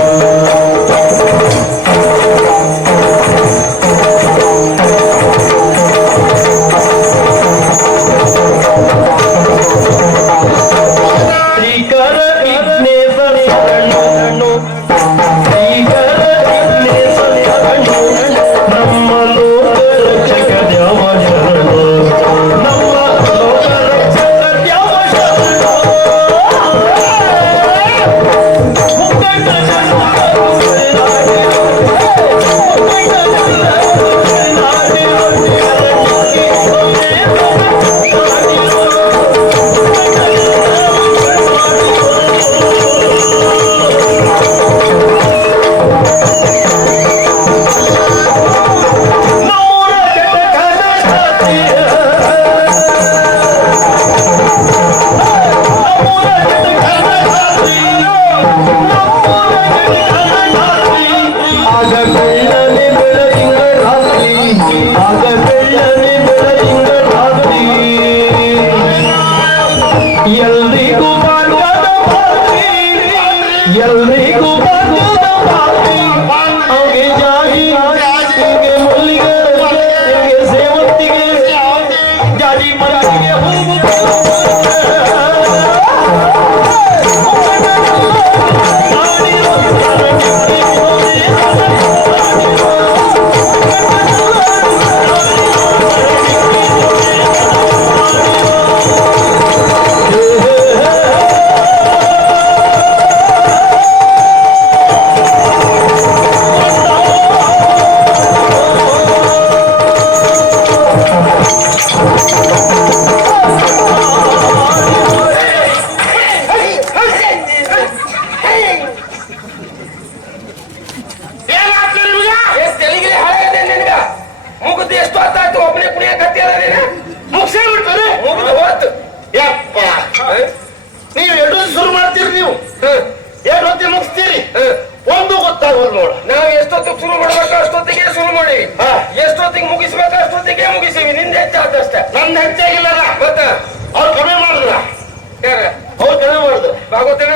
Oh.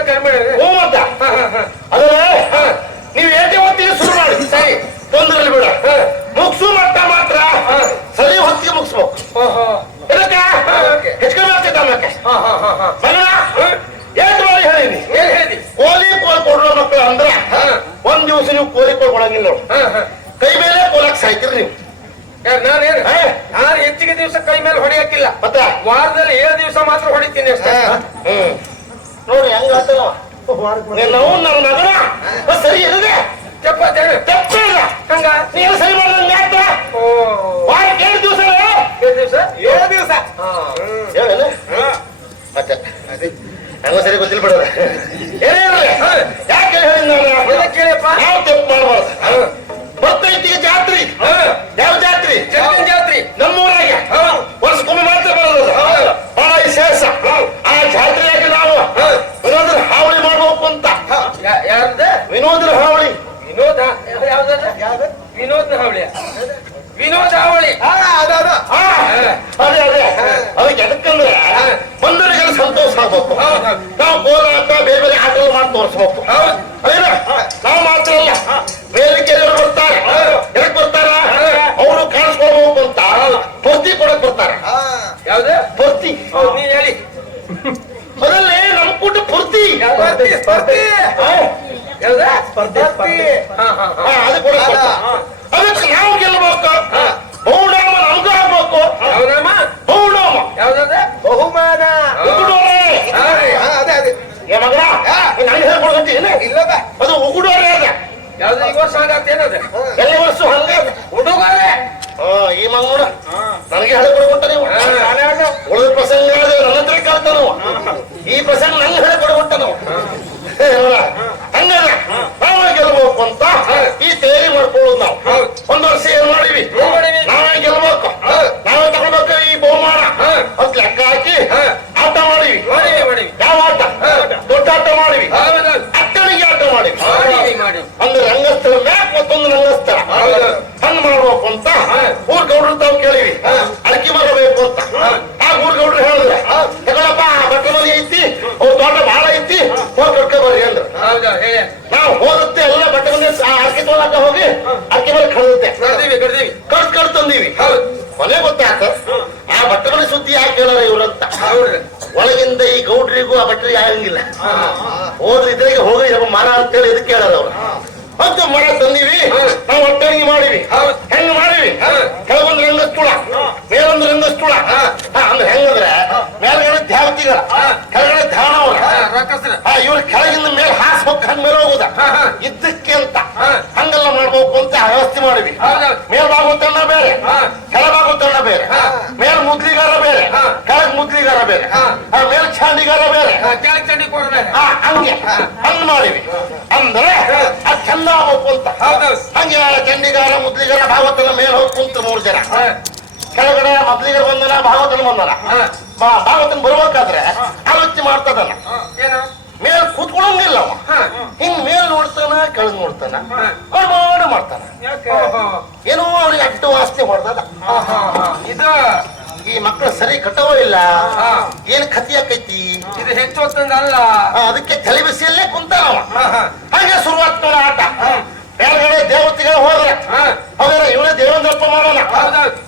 ಭಾಗವತನ ನಾವು ಅವ್ ಸರಿ ಇರದೆ? ತಪ್ಪೇ ಇಲ್ಲ. ಹಂಗ? ನೀನು ಸರಿ ಮಾಡಿದಂಗೆ ಯಾಕ? ವಾರಕ್ಕೆ ಏಳು ದಿವಸ ಏಳು ದಿವಸ? ಏಳು ದಿವಸ. ಹೇಳಲ್ಲ ಮತ್ತೆ? ಹಂಗ ಸರಿ ಗೊತ್ತಿಲ್ಲ ಬಿಡೋದ ಏನೇ ಇರ್ಲಿ ಯಾಕೆ ಹೇಳಿ ನಾನು? ಕೇಳಿಯಪ್ಪ? ನಾವು ತಪ್ಪು ಮಾಡ್ಬಾರ್ದು? ಬರ್ತೈತಿ ಜಾತ್ರಿ. ಯಾವ ಜಾತ್ರಿ? ಜಾತ್ರಿ. ನಮ್ಮೂರಾಗೆ. ವರ್ಷಕ್ಕೊಮ್ಮೆ ಮಾತ್ರ ಬರೋದು ಬಹಳ ವಿಶೇಷ. ಸ್ಪರ್ಧಿ ಸ್ಪರ್ಧಿ. ಸ್ಪರ್ಧೆ ಅದು ಅದಕ್ಕೆ ನಾವು ಗೆಲ್ಲಬೇಕು. ಬಹುನಾಮ ನಮಗೂ ಆಗ್ಬೇಕು. ಯಾವ್ದಮ್ಮ ಬಹುನಾಮ. ಬಹುಮಾನ. ಅದೇ ಅದೇ. ಏ ನನಗೆ ಇಲ್ಲದ. ಅದು ಉಗುಡೋರೆ ಅದ. ಯಾವ್ದು ಈ ವರ್ಷ ಹಂಗಾಗ್ತೇನದ ಎಲ್ಲ ವರ್ಷ ಹಂಗ? ಹುಡುಗರೇ ಈ ನನಗೆ ನೀವು. ಉಳಿದ ಪ್ರಸಂಗ ನನ್ನ ಹತ್ರ ಕೇಳ್ತಾನ ಈ ಪ್ರಸಂಗ ಅಡಕೆ ಹೋಗಿ ಅಕ್ಕಿ ಮೇಲೆ ಕಳೆದುತ್ತೆ ಕಟ್ ಕಟ್ ತಂದೀವಿ. ಕೊನೆ ಗೊತ್ತಾತ ಆ ಬಟ್ಟೆಗಳ ಸುದ್ದಿ ಯಾಕೆ ಹೇಳಲ್ಲ ಇವ್ರಂತ ಒಳಗಿಂದ ಈ ಗೌಡ್ರಿಗೂ ಆ ಬಟ್ಟೆ ಆಗಂಗಿಲ್ಲ. ಹೋದ್ರೆ ಇದ್ರಿಗೆ ಹೋಗಿ ಮರ ಅಂತ ಹೇಳಿ ಇದಕ್ಕೆ ಹೇಳಲ್ಲ ಅವ್ರು. ಅಂತ ಮರ ತಂದೀವಿ ನಾವು ಒಟ್ಟಣಿಗೆ ಮಾಡಿವಿ. ಹೆಂಗ್ ಮಾಡಿವಿ. ಕೆಳಗೊಂದು ರಂಗಸ್ಥಳ ಮೇಲೊಂದು ರಂಗಸ್ಥಳ. ಹಾ, ಅಂದ್ರೆ ಹೆಂಗಂದ್ರೆ ಮೇಲ್ಗಡೆ ಧ್ಯಾವತಿಗಳ ಕೆಳಗಡೆ ಧ್ಯಾನವರ ಇವ್ರ ಕೆಳಗಿಂದ ಮೇಲೆ ಹಾಸ್ ಹೋಗ್ ಹಂಗ ಮೇಲೆ ಹೋಗುದ. ಹಾ, ಹಾ. ಇದ್ದಕ್ಕೆ ಅಂತ ಹಾ. ಹಂಗೆಲ್ಲ ಮಾಡ್ಬೇಕು ಅಂತ ವ್ಯವಸ್ಥೆ ಮಾಡಿವಿ ಹೌದೌದು. ಮೇಲ್ಭಾಗ ತಂಡ ಬೇರೆ ಹಾ. ಕೆಳಭಾಗ ತಂಡ ಬೇರೆ ಹಾ. ಮೇಲ್ ಮುದ್ಲಿಗಾರ ಬೇರೆ ಹಾ. ಕೆಳಗ್ ಮುದ್ಲಿಗಾರ ಬೇರೆ ಹಾ. ಆ, ಮೇಲ್ ಕೊಡ್ರೆ ಆ, ಹಂಗೆ. ಹಂಗ್ ಮಾಡಿವಿ ಅಂದ್ರೆ ಅದ್ ಚಂದ ಹೌದೌದು. ಹಂಗೆ ಚಂಡಿಗಾರ ಮುದ್ಲಿಗರ ಭಾಗವತನ ಮೇಲೆ ಹೋಗಿ ಕುಂತು ಮೂರು ಜನ. ಕೆಳಗಡೆ ಮೊದ್ಲಿಗರ ಬಂದನ ಭಾಗವತನ ಬಂದನ ಭಾಗವತನ ಬರ್ಬೇಕಾದ್ರೆ ಆಲೋಚನೆ ಮಾಡ್ತದನ ಏನು? ಮೇಲ್ ಕೂತ್ಕೊಳಂಗಿಲ್ಲ ಅವ. ಹಿಂಗ್ ಮೇಲ್ ನೋಡ್ತಾನ ಕೆಳಗ್ ನೋಡ್ತಾನ. ಮಾಡ್ತಾನ. ಏನೋ ಅವ್ರಿಗೆ ಅಟ್ಟು ವಾಸನೆ ಮಾಡ್ತದ ಇದು ಈ ಮಕ್ಕಳು ಸರಿ ಕಟ್ಟವೋ ಇಲ್ಲ. ಏನ್ ಕತಿ ಆಕೈತಿ? ಇದು ಹೆಚ್ಚು ಅಲ್ಲ ಅದಕ್ಕೆ ತಲೆ ಬಿಸಿಯಲ್ಲೇ. ಹಾಗೆ ಶುರುವಾತ್ ನೋಡ ಆಟ. ಬೇರೆ ದೇವತೆಗಳು ಹೋದ್ರೆ ಹಾ. ಇವನ ದೇವನ ದೇವೇಂದ್ರಪ್ಪ ಮಾಡೋಣ.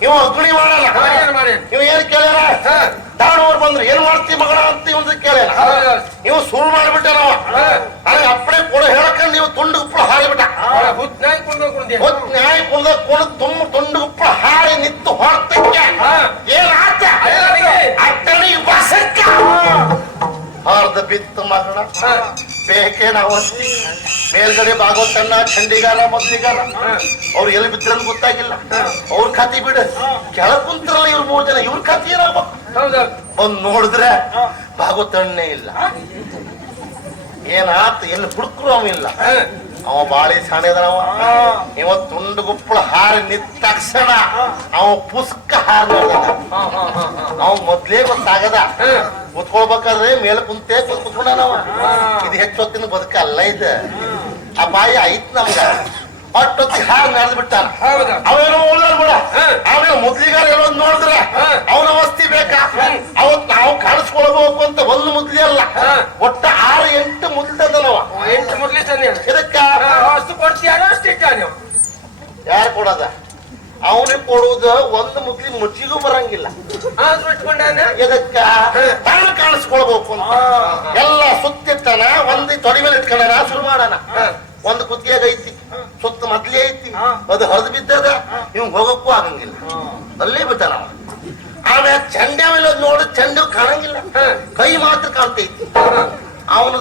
ಇವ ಅಗ್ನಿ ಮಾಡೋಣ. ಇವ ಏನ್ ಕೇಳ್ಯಾರ. ದಾಣವ್ರು ಬಂದ್ರು. ಏನ್ ಮಾಡ್ತಿ ಮಗಳ ಅಂತ ಇವಂದ್ ಕೇಳ್ಯಾರ ಇವ್ ನೀವು ಸುಳ್ಳು ಮಾಡ್ಬಿಟ್ಟಾರ ನನಗೆ ಅಪ್ಪಡೆ ಕೂಡ ಹೇಳಕ ನೀವು ತುಂಡು ಉಪ್ಪಳ ಹಾರಿಬಿಟ್ಟ ಒಳ ಹುತ್ ನಾಯಿ ಕುಂದು ಕುಂದಿ ಹೊತ್ ನ್ಯಾಯ ಕುಂದ ಕುಳ್ದು ತುಂಬ ತುಂಡು ಉಪ್ಪಳ ಹಾರಿ ನಿತ್ತು ಹೊರತಕ್ಕೆ ಹಾ. ಏನ್ ಆತ? ಅಯ್ಯೋ. ಅಟ್ಟಣಿ ಬಸಕ್ಕ ಹಾರ್ದ ಬಿತ್ತು ಮಗಳ ಬೇಕೇ ನಾವಂತಿ ಮೇಲ್ಗಡೆ ಭಾಗವತನ್ನ ಚಂಡಿಗಾರ ಮೊದ್ಲಿಗಾರ ಅವ್ರು ಎಲ್ಲಿ ಬಿದ್ರಂತ ಗೊತ್ತಾಗಿಲ್ಲ. ಅವ್ರ ಖಾತಿ ಬಿಡ. ಕೆಳ ಕುಂತ್ರಲ್ಲ ಇವ್ರು ಮೂರ್ ಜನ. ಇವ್ರ ಖಾತಿ ಏನಾಗ್ಬೇಕು? ಒಂದ್ ನೋಡಿದ್ರೆ ಭಾಗವತಣ್ಣೇ ಇಲ್ಲ. ಏನಾತ? ಎಲ್ಲಿ ಹುಡುಕ್ರು ಅವ ಇಲ್ಲ. ಅವ ಬಾಳಿ ಸಣ್ಣದವ ಇವ ತುಂಡು ಗುಪ್ಪಳ ಹಾರಿ ನಿಂತ ತಕ್ಷಣ ಅವ ಪುಸ್ಕ ಹಾರ ಅವ ಮೊದ್ಲೇ ಗೊತ್ತಾಗದ. ಕುತ್ಕೊಳ್ಬೇಕಾದ್ರೆ ಮೇಲೆ ಕುಂತೇ ಕುತ್ಕೊಂಡವ ಇದು ಹೆಚ್ಚು ಹೊತ್ತಿನ ಬದುಕ ಅಲ್ಲ ಆ ಬಾಯಿ ಐತ್ ನಮ್ಗ. ಅಷ್ಟೊತ್ತಿ ಹಾರಿ ನಡೆದ್ ಬಿಟ್ಟಾನ ಹೌದಾ? ಅವೇನೋ ಉಳ್ದಾರ ಬಿಡ ಹಾ. ಆಮೇಲೆ ಮೊದ್ಲಿಗಾರ ಏನೋ ನೋಡಿದ್ರೆ ಹಾ. ಅವನ ವಸ್ತಿ ಬೇಕಾ ಅವತ್ ನಾವು ಕಾಣಿಸ್ಕೊಳ್ಬೇಕು ಅಂತ ಒಂದು ಮುದ್ಲಿ ಅಲ್ಲ ಹಾ. ಒಟ್ಟ ಆರು ಎಂಟು ಮುದ್ಲದನವ ಎಂಟು ಮುರ್ಲಿ ತಾನೆ ಇದಕ್ಕ ಅಷ್ಟು ಕೊಡ್ತೀಯಾರ ಅಷ್ಟು ಇಟ್ಟ ನೀವು ಯಾರು ಕೊಡದ ಕೊಡುವುದು ಒಂದು ಮುದ್ಲಿ ಮುಚ್ಚಿಗೂ ಬರಂಗಿಲ್ಲ. ಆದ್ರೂ ಇಟ್ಕೊಂಡಾನ? ಎದಕ್ಕ? ತಾನು ಕಾಣಿಸ್ಕೊಳ್ಬೇಕು ಅಂತ. ಎಲ್ಲ ಸುತ್ತಿತ್ತಾನ ಒಂದ್ ತೊಡಿ ಮೇಲೆ ಇಟ್ಕೊಂಡಾನ ಶುರು ಮಾಡಾನ. ಒಂದ್ ಕುತ್ತಿಗೆಗ ಐತಿ ಸುತ್ತ ಮೊದ್ಲೇ ಐತಿ. ಅದು ಹರಿದು ಬಿದ್ದದ ಇವ್ ಹೋಗಕ್ಕೂ ಆಗಂಗಿಲ್ಲ. ಅಲ್ಲೇ ಬಿಟ್ಟಾನ. ಆಮೇಲೆ ಚಂಡೆ ಮೇಲೆ ನೋಡಿ ಚಂಡೆ ಕಾಣಂಗಿಲ್ಲ. ಕೈ ಮಾತ್ರ ಕಾಣ್ತೈತಿ. ಅವನು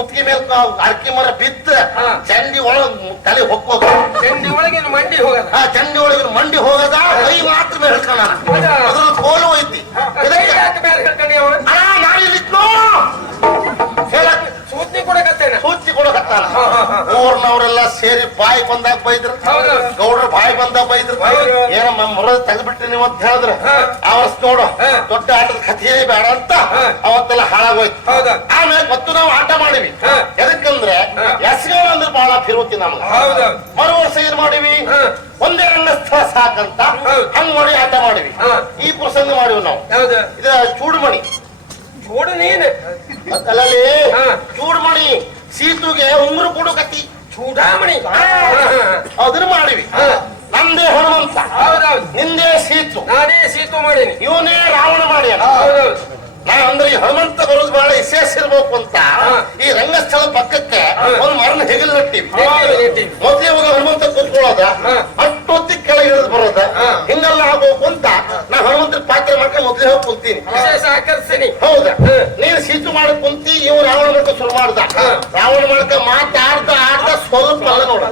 ಕುತ್ತಿಗೆ ಮೇಲೆ ಅರ್ಕಿ ಮರ ಬಿದ್ದ ಚಂಡಿ ಒಳಗ್ ತಲೆ ಹೊಕ್ಕೋದ. ಚಂಡಿ ಒಳಗಿನ ಮಂಡಿ ಹೋಗದ? ಆ ಚಂಡಿ ಒಳಗಿನ ಮಂಡಿ ಹೋಗದ ಕೈ ಮಾತ್ರ ಮೇಲೆ ಹಿಡ್ಕೊಂಡಾನ ಅದ್ರ ಕೋಲು ಐತಿ. ಇದಕ್ಕೆ ಸೂಚಿ ಕೊಡಕತ್ತಾನ ಊರ್ನವರೆಲ್ಲ ಸೇರಿ ಬಾಯಿ ಬಂದಾಗ ಬೈದ್ರು. ಗೌಡ್ರ ಬಾಯಿ ಬಂದಾಗ ಬೈದ್ರು. ಏನ ಏನಮ್ಮ ಮುರದ ತೆಗೆದ್ಬಿಟ್ರಿ ನೀವು ಅಂತ ಹೇಳಿದ್ರು. ಅವಸ್ ನೋಡು ದೊಡ್ಡ ಆಟದ ಕಥೆ ಬೇಡ ಅಂತ ಅವತ್ತೆಲ್ಲ ಹಾಳಾಗೋಯ್ತು. ಹೌದಾ. ಆಮೇಲೆ ಮತ್ತು ನಾವು ಆಟ ಮಾಡಿವಿ. ಎದಕ್ಕಂದ್ರೆ ಎಸ್ಗೋ ಅಂದ್ರೆ ಬಹಳ ಫಿರುತಿ ನಮ್ಗೆ. ಹೌದು. ಮರು ವರ್ಷ ಏನ್ ಮಾಡಿವಿ? ಒಂದೇ ಒಂದೇ ರಂಗಸ್ಥಳ ಸಾಕಂತ. ಹಂಗ್ ಮಾಡಿ ಆಟ ಮಾಡಿವಿ. ಈ ಪ್ರಸಂಗ ಮಾಡಿವಿ ನಾವು. ಇದು ಚೂಡುಮಣಿ. ಚೂಡು ನೀನು. ಚೂಡುಮಣಿ. ಸೀತುಗೆ ಉಂಗುರು ಕೊಡು ಕತಿ ಚೂಡಾಮಣಿ. ಅದನ್ನ ಮಾಡಿವಿ. ನಂದೇ ಹನುಮಂತ. ನಿಂದೇ ಸೀತು. ನಾನೇ ಸೀತು ಮಾಡೀನಿ. ಇವನೇ ರಾವಣ ಮಾಡ್ಯಾನ ಅಂದ್ರೆ ಈ ಹನುಮಂತ ಬರೋದು ಬಹಳ ವಿಶೇಷ ಇರ್ಬೇಕು ಅಂತ. ಈ ರಂಗಸ್ಥಳ ಪಕ್ಕಕ್ಕೆ ಒಂದ್ ಮರಣ ಹೆಗಲ್ ನಟ್ಟಿ. ಮೊದ್ಲೇ ಹೋಗ ಹನುಮಂತ ಕೂತ್ಕೊಳ್ಳೋದ. ಅಷ್ಟೊತ್ತಿ ಕೆಳಗೆ ಇಳಿದು ಬರೋದ. ಹಿಂಗಲ್ಲ ಆಗ್ಬೇಕು ಅಂತ ನಾ ಹನುಮಂತ ಪಾತ್ರ ಮಾಡ್ಕೊಂಡು ಮೊದ್ಲೇ ಹೋಗಿ ಕುಂತೀನಿ. ಹೌದಾ. ನೀನು ಸೀತು ಮಾಡಿ ಕುಂತಿ ಇವ್ ರಾವಣ ಮಾಡ್ಕ ಶುರು ಮಾಡ್ದ. ರಾವಣ ಮಾಡ್ಕ ಮಾತಾಡ್ತಾ ಆಡ್ತಾ ಸ್ವಲ್ಪ ಅಲ್ಲ ನೋಡ.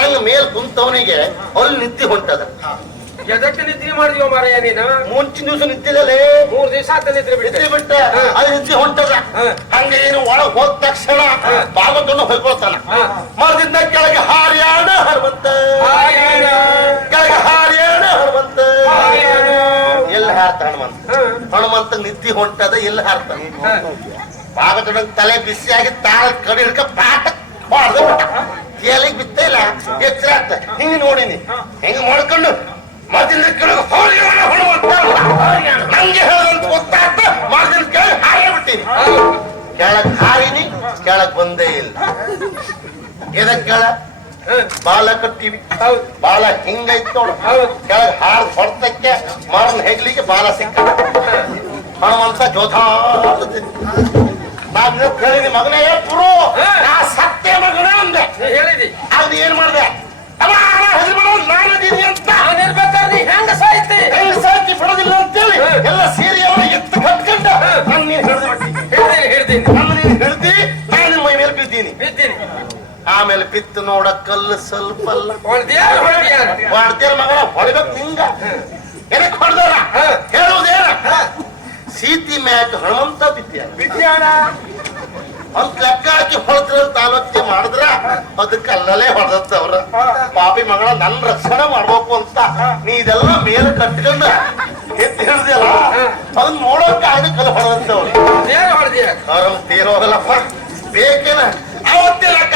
ನಂಗ ಮೇಲ್ ಕುಂತವನಿಗೆ ಅಲ್ಲಿ ನಿದ್ದಿ ಹೊಂಟದ. ಎದಕ್ಕೆ ನಿದ್ರೆ ಮಾಡಿದ್ಯೋ ಮಾರಾಯ ನೀನು? ಮುಂಚಿನ ದಿವಸ ನಿದ್ದಿಲ್ಲೇ ಮೂರ್ ದಿವಸ ಆತ ನಿದ್ರೆ ಬಿಟ್ಟೆ. ಬಿಟ್ಟ ಅದು ನಿದ್ದೆ ಹೊಂಟದ. ಹಂಗೆ ಏನು ಒಳಗ್ ಹೋದ ತಕ್ಷಣ ಭಾಗವನ್ನು ಹೊಯ್ಕೊಳ್ತಾನ ಮರದಿಂದ ಕೆಳಗೆ ಹಾರ್ಯಾಣ ಹನುಮಂತ. ಕೆಳಗೆ ಹಾರ್ಯಾಣ ಹನುಮಂತ. ಎಲ್ಲಿ ಹಾರ್ತ ಹನುಮಂತ? ಹನುಮಂತ ನಿದ್ದೆ ಹೊಂಟದ ಎಲ್ಲಿ ಹಾರ್ತ ಭಾಗದೊಳಗ ತಲೆ ಬಿಸಿಯಾಗಿ ತಾಳ ಕಡಿ ಹಿಡ್ಕ ಪಾಟ ಹೊಡೆದ ತೇಲಿಗೆ ಬಿತ್ತ ಇಲ್ಲ. ಎಚ್ಚರ ಆಗ್ತ ಹಿಂಗ ನೋಡಿನಿ. ಹಿಂಗ ಮಾಡ್ಕೊಂಡು ಮರದಿಂದ ಕೆಳಗೆ ಹೋಳಿಗೆ ಅಂದ. ನಂಗೆ ಹೇಳದಂತ ಗೊತ್ತಾಗ್ತ ಮರದಿಂದ ಕೆಳಗೆ ಹಾರೇ ಬಿಟ್ಟಿನಿ. ಕೆಳಗ್ ಹಾರಿನಿ ಕೆಳಗ್ ಬಂದೇ ಇಲ್ಲ. ಎದಕ್ ಕೆಳ? ಬಾಲ ಕಟ್ಟಿವಿ ಹೌದು. ಬಾಲ ಹಿಂಗೈತ್ ನೋಡು. ಕೆಳಗ್ ಹಾರ್ ಹೊಡ್ತಕ್ಕೆ ಮರನ್ ಹೆಗ್ಲಿಗೆ ಬಾಲ ಸಿಕ್ಕ ಹನುಮಂತ ಜೋಧಾ ನಾನು ಕೇಳಿದಿ ಮಗನೇ ಪುರು ನಾ ಸತ್ಯ ಮಗನೇ ಅಂದೆ. ಹೇಳಿದಿ. ಅದು ಏನ್ ಮಾಡ್ದೆ? ಅಮ್ಮ ಹೆದರ್ಬೇಡ ನಾನು ಅಂತ. ಆಮೇಲೆ ಬಿತ್ತು ನೋಡ ಕಲ್ಲು ಸ್ವಲ್ಪ ಅಲ್ಲ. ಹೊಡಿಬೇಕು ನಿಂಗ? ಏನಕ್ಕೆ ಹೊಡೆದಾರ? ಹೇಳುವುದೇನ ಸೀತಿ ಮ್ಯಾಕ್ ಹಣವಂತ ವಿಜ್ಞಾನ ಒಂದ್ ಲೆಕ್ಕ ಹಾಕಿ ಹೊಡೆದ್ರ ತಾಲೂಕಿ ಮಾಡಿದ್ರ ಅದಕ್ಕೆ ಅಲ್ಲಲ್ಲೇ ಹೊಡೆದವ್ರ ಪಾಪಿ ಮಗಳ ನನ್ ರಕ್ಷಣೆ ಮಾಡ್ಬೇಕು ಅಂತ ನೀ ಇದೆಲ್ಲ ಮೇಲೆ ಕಟ್ಕೊಂಡು ಎತ್ತಿ ಹಿಡ್ದಿಯಲ್ಲ? ಅದನ್ನ ನೋಡೋಕೆ ಆಗಕ್ಕೆ ಕಲ್ಲ ಹೊಡೆದಂತವ್ರು. ಯಾರು ಹೊಳ್ದ್ಯಾರು ಅವ್ರನ್ನ ತೀರೋಗಲ್ಲಪ್ಪ ಬೇಕೇನ?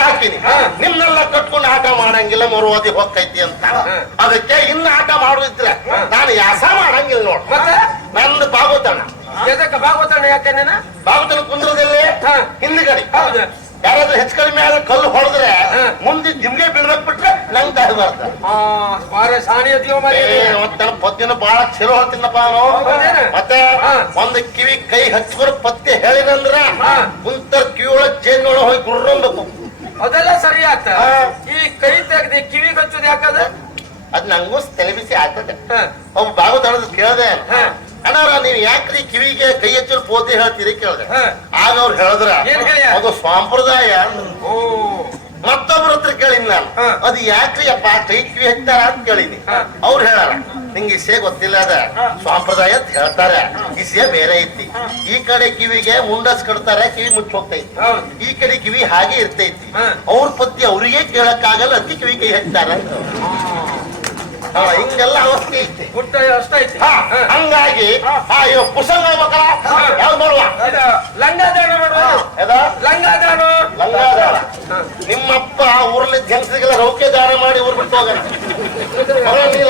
ಲೆಕ್ಕ ಹಾಕಿನಿ ನಿಮ್ನೆಲ್ಲ ಕಟ್ಕೊಂಡು ಆಟ ಮಾಡಂಗಿಲ್ಲ ಮರುವಾದಿ ಹೊಕ್ಕೈತಿ ಅಂತ. ಅದಕ್ಕೆ ಇನ್ನ ಆಟ ಮಾಡುದಿದ್ರೆ ನಾನು ಯಾಸ ಮಾಡಂಗಿಲ್ಲ ನೋಡ್. ನಂದು ಭಾಗವತನ. ಎದಕ್ಕೆ ಭಾಗವತನ ಯಾಕೆ ಭಾಗವತನ ಕುಂದ್ರದಲ್ಲಿ. ಹಿಂದ್ಗಡೆ. ಹೌದು. ಯಾರಾದ್ರೂ ಹೆಚ್ಚು ಕಡಿಮೆ ಆದ್ರೆ ಕಲ್ಲು ಹೊಡೆದ್ರೆ. ಮುಂದೆ ನಿಮ್ಗೆ ಬೀಳ್ಬೇಕು ಬಿಟ್ರೆ ನಂಗೆ ದಾರಿ ಬರ್ತಾರೆ ಪದ್ಯನ ಬಹಳ ಚಲೋ ಹೇಳ್ತೀನಪ್ಪ ನಾನು? ಮತ್ತೆ. ಒಂದು ಕಿವಿ ಕೈ ಹಚ್ಕೊಂಡು ಪತ್ತೆ ಹೇಳಿದಂದ್ರ. ಕುಂತ ಕಿವಿ ಒಳಗ್ ಜೇನ್ ಒಳಗ್ ಹೋಗಿ ಗುರ್ರನ್ಬೇಕು ಅದೆಲ್ಲ ಸರಿ ಆತ. ಈ ಕೈ ತೆಗ್ದು ಕಿವಿ ಹಚ್ಚೋದು ಯಾಕದ ಅದ್ ನಂಗೂ ತಲೆ ಬಿಸಿ ಆಗ್ತದೆ. ಅವ್ ಒಬ್ಬ ಭಾಗವತ ಕೇಳ್ದೆ ಅಣ್ಣ ಅಣ್ಣಾರ ನೀವ್ ಯಾಕ್ರಿ ಕಿವಿಗೆ ಕೈ ಹಚ್ಚಲು ಪೋತಿ ಹೇಳ್ತೀರಿ ಕೇಳ್ದೆ. ಆಗ ಅವ್ರು ಹೇಳಿದ್ರ? ಅದು ಸಂಪ್ರದಾಯ. ಮತ್ತೊಬ್ಬರ ಹತ್ರ ಕೇಳಿನಿ ನಾನು. ಅದು ಯಾಕ್ರಿ ಅಪ್ಪ ಕೈ ಕಿವಿ ಹೆಚ್ಚಾರ ಅಂತ ಕೇಳಿನಿ. ಅವ್ರು ಹೇಳಾರ ನಿಂಗೆ ಇಸೆ ಗೊತ್ತಿಲ್ಲ ಅದ. ಸಂಪ್ರದಾಯ ಅಂತ ಹೇಳ್ತಾರೆ. ಇಸೆ ಬೇರೆ ಐತಿ. ಈ ಕಡೆ ಕಿವಿಗೆ ಮುಂಡಸ್ ಕಡ್ತಾರೆ ಕಿವಿ ಮುಚ್ಚ ಹೋಗ್ತೈತಿ. ಈ ಕಡೆ ಕಿವಿ ಹಾಗೆ ಇರ್ತೈತಿ. ಅವ್ರ ಪತ್ತಿ ಅವ್ರಿಗೆ ಕೇಳಕ್ಕಾಗಲ್ಲ ಅದಕ್ಕೆ ಕಿವಿ ಕೈ ಹಾಕ್ತಾರ ಹಾ. ಹಿಂಗೆಲ್ಲ ಅವಸ್ಥೆ ಐತಿ. ಗುಟ್ಟ ಅಷ್ಟೈತಿ ಹಾ, ಹಂಗಾಗಿ ಇವ ಕುಸಂಗ ಮಕ್ಕಳ ಯಾವ್ದು ಮಾಡುವ? ಲಂಗಾದಾನ ಮಾಡುವ? ಲಂಗಾದಾನ. ಲಂಗಾದಾನ. ನಿಮ್ಮಪ್ಪ ಊರ್ಲಿ ಜನಸಿಗೆಲ್ಲ ರೌಕೆ ದಾನ ಮಾಡಿ ಊರ್ ಬಿಟ್ಟು ಅವ ನೀ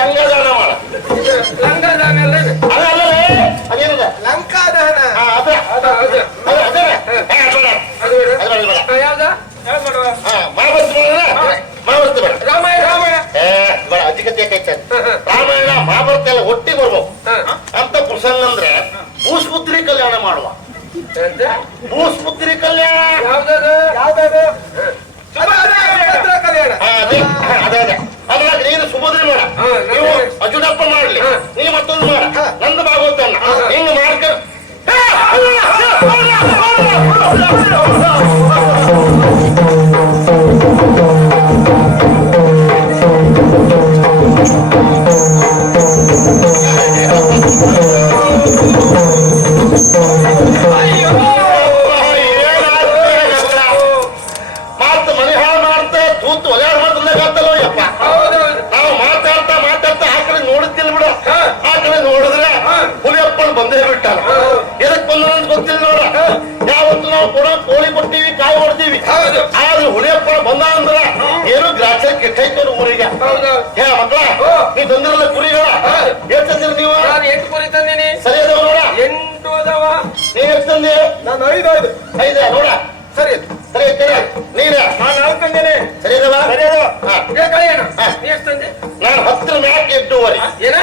ಬಂದೇ ಬಿಟ್ಟಾನ. ಎದಕ್ ಬಂದ ಅಂತ ಗೊತ್ತಿಲ್ಲ ನೋಡ ಯಾವತ್ತು ನಾವು ಕೂಡ ಕೋಳಿ ಕೊಡ್ತೀವಿ ಕಾಯಿ ಹೊಡ್ತೀವಿ. ಆದ್ರೆ ಹುಳಿಯಪ್ಪ ಬಂದ ಅಂದ್ರ ಏನು ದ್ರಾಕ್ಷ ಕೆಟ್ಟೈತು ಊರಿಗೆ. ಹೇ ಮಕ್ಕಳ. ನೀ ತಂದಿರಲ್ಲ ಕುರಿಗಳ? ತಂದಿರ ನೀವು? ಎಂಟು ಕುರಿ ತಂದಿನಿ. ಸರಿ ಅದಾವ ನೋಡ ಎಂಟು ಅದಾವ. ನೀನ್ ಎಷ್ಟು ತಂದಿ? ನಾನು ಐದು ಐದು. ಐದ ನೋಡ ಸರಿ ಸರಿ ಐತೇನೆ ನೀನ ನಾನು ನಾಲ್ಕು ತಂದೇನೆ. ಸರಿ ಅದಾವ ಸರಿ ಅದಾವ. ಎಷ್ಟು ತಂದೆ? ನಾನು ಹತ್ತರ ಮ್ಯಾಕ್ ಎಂಟೂವರೆ ಏನ?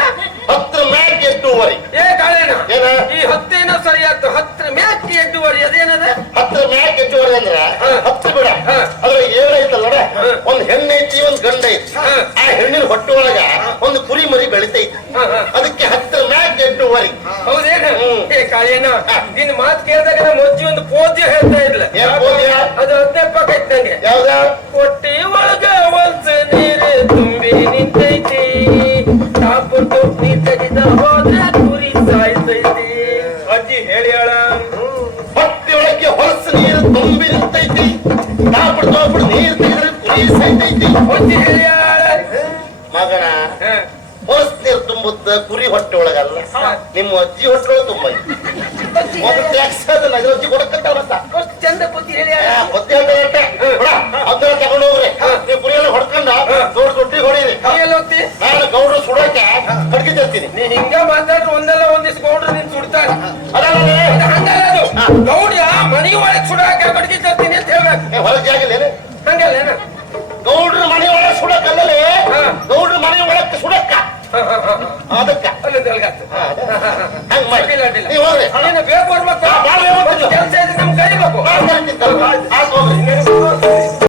ಏ ಕಲ್ಯಾಣ ಏನ? ಈ ಹತ್ತೇನೋ ಸರಿ ಆಯ್ತು ಹತ್ತರ ಮ್ಯಾಕಿ ಎಂಟುವರೆ ಅದೇನದ ಹತ್ತರ ಮ್ಯಾಕ್ ಎಂಟೂವರೆ ಅಂದ್ರ. ಹತ್ತು ಬಿಡ. ಅದ್ರ ಏನೈತಲ್ಲ. ಒಂದ್ ಹೆಣ್ಣು ಐತಿ ಒಂದ್ ಗಂಡ ಐತಿ. ಆ ಹೆಣ್ಣಿನ ಹೊಟ್ಟೆ ಒಳಗ ಒಂದು ಕುರಿ ಮರಿ ಬೆಳಿತೈತಿ. ಅದಕ್ಕೆ ಹತ್ತರ ಮ್ಯಾಕ್ ಎಂಟೂವರೆ ಹೌದೇನ. ಏ ಕಾಳಿಯಣ್ಣ ಹಾ. ನಿನ್ ಮಾತು ಕೇಳಿದಾಗ ನಮ್ಮ ಅಜ್ಜಿ ಒಂದು ಪೋದ್ಯ ಹೇಳ್ತಾ ಇದ್ಲ? ಅದು ಹತ್ತನೇ ಪಕ್ಕೈತ್ ನಂಗೆ ಯಾವ್ದ ಕೊಟ್ಟಿ ಒಳಗ ಒಂದ್ಸ ನೀರು ತುಂಬಿ ನಿಂತೈತಿ ತೊಪ್ಪಿ ತೆಗೆದ ಕುರಿ ಸಾಯ್ತೈತಿ ಅಜ್ಜಿ ಹೇಳ್ಯಾಳ ಹೇಳ ಹೊಟ್ಟೆ ಒಳಗೆ ಹೊಲಸು ನೀರು ತುಂಬಿ ನಿಂತೈತಿ ತಾಪಡ್ ತಾಪಡ್ ನೀರು ತೆಗೆದ್ರೆ ಕುರಿ ಸೈತೈತಿ. ಅಜ್ಜಿ ಹೇಳಿ ಹೇಳ ಮಗನ ಹೊಲಸು ನೀರು ತುಂಬುತ್ತ ಕುರಿ ಹೊಟ್ಟೆ ಒಳಗಲ್ಲ ನಿಮ್ಮ ಅಜ್ಜಿ ಹೊಟ್ಟೆ ಒಳಗೆ ತುಂಬ ಒಂದು ಟ್ಯಾಕ್ಸ್ ಅದು ನಗರಜ್ಜಿ ಕೊಡಕ್ಕಂತ ಮತ್ತ. ಅಷ್ಟು ಚಂದ ಬುದ್ಧಿ ಹೇಳಿ ಹೇಳ ಬುದ್ಧಿ ಹೇಳ್ತಾ. ಅದನ್ನ ತಗೊಂಡು ಹೋಗ್ರಿ. ನೀವು ಹೊಡ್ಕೊಂಡ ದೊಡ್ಡ ದೊಡ್ಡಿ ಹೊಡೀರಿ. ಎಲ್ಲಿ ಹೋಗ್ತಿ? ನಾನು ಗೌಡ್ರು ಸುಡಕ್ಕೆ ಕಡ್ಗಿ ತರ್ತೀನಿ. ನೀ ಹಿಂಗ ಗೌಡ್ಯ ಮನಿ ಒಳಗ್ ಸುಡಾಕ ಬಡ್ಗಿ ತರ್ತೀನಿ ಅಂತ ಹೇಳ್ಬೇಕು. ಹೊರಗೆ ಮನಿ ಹಂಗಲ್ಲ ಗೌಡ್ರ ಮನೆ ಒಳಗೆ ಸುಡಕ್ಕಲ್ಲೇ ಹಾ. ಗೌಡ್ರ ಮನೆ ಒಳಕ್ಕೆ ಸುಡಕ್ಕ. ಅದಕ್ಕ. ಹಂಗ್ ಮಾಡಿ. ಅಡ್ಡಿಲ್ಲ, ಅಡ್ಡಿಲ್ಲ. ನೀವು ಹೋಗ್ರಿ. ನೀನು ಬೇಕು ಕೆಲಸ ಇದ್ರೆ ನಮ್ಗೆ ಕರಿಬೇಕು.